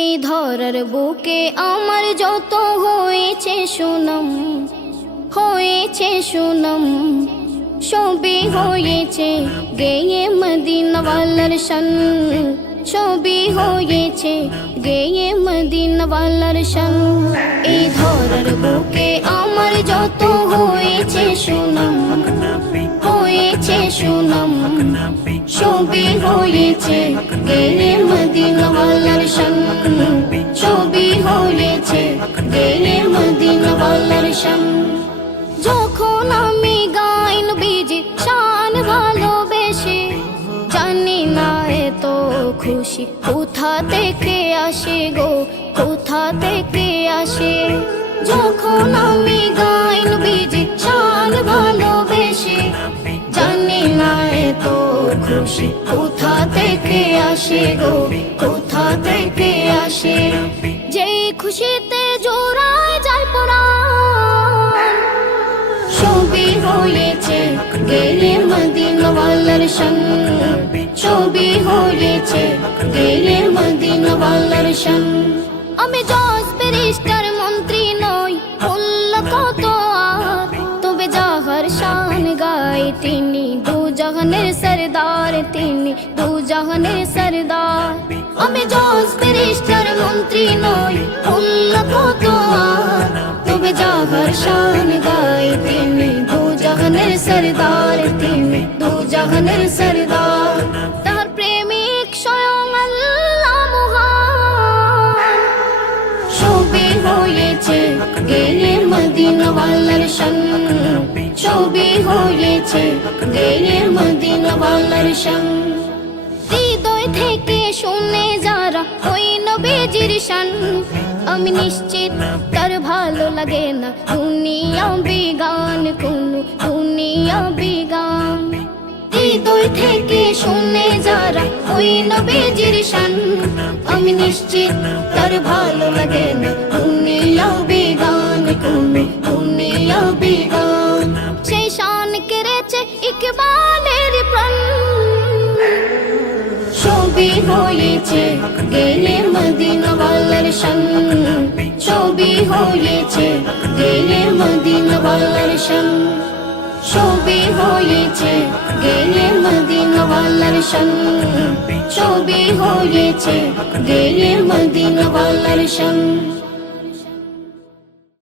এই ধরার বুকে আমার যত হয়েছে সুনাম, হয়েছে সুনাম, সবই হয়েছে গেয়ে মদিনাওয়ালার শান, সবই হয়েছে গেয়ে মদিনাওয়ালার শান। এই ধরার বুকে আমার যত হয়েছে সুনাম, হয়েছে সুনাম, সবই হয়েছে গেয়ে মদিনাওয়ালার শান, সবই হয়েছে গেয়ে মদিনাওয়ালার শান। যখন আমি গাই নবীজির শান ভালোবেসে, জানি না এত খুশি কোথা থেকে আসে গো, কোথা থেকে আসে। যখন আমি গাই নবীজির শান ভালোবেসে, জানি না এত খুশি কোথা থেকে আসে গো, কোথা থেকে আসে। যেই খুশিতে জোড়ায় যায় প্রাণ, সবই হয়েছে গেয়ে মদিনাওয়ালার শান, সবই হয়েছে গেয়ে মদিনাওয়ালার শান। আমি জজ ব্যারিস্টার মন্ত্রী নই, বলল কত আর, তবে যাহার শান গাই তিনি দু জাহানের সরদার, তিনি দু জাহানের সরদার। আমি জজ ব্যারিস্টার মন্ত্রী নই, বলল কত আর, তবে যাহার শান গাই তিনি দু জাহানের সরদার, তিনি দু জাহানের সরদার। তার প্রেমিক স্বয়ং আল্লাহ মহান, সবই হয়েছে গেয়ে মদিনাওয়ালার শান, সবই হয়েছে গেয়ে মদিনাওয়ালার শান। হৃদয় থেকে শুনে যারা ওই নবীজির শান, আমি নিশ্চিত তার ভালো লাগে না দুনিয়া বিগান, কোনো দুনিয়া বিগান। হৃদয় থেকে শুনে যারা ওই নবীজির শান, আমি নিশ্চিত তার ভালো লাগে না দুনিয়া বিগান, কোনো দুনিয়া বিগান। সেই শান কেড়েছে ইকবালের প্রাণ, সবই হয়েছে গেয়ে মদিনাওয়ালার শান, সবই হয়েছে গেয়ে মদিনাওয়ালার শান, সবই হয়েছে গেয়ে মদিনাওয়ালার শান, সবই হয়েছে গেয়ে মদিনাওয়ালার শান।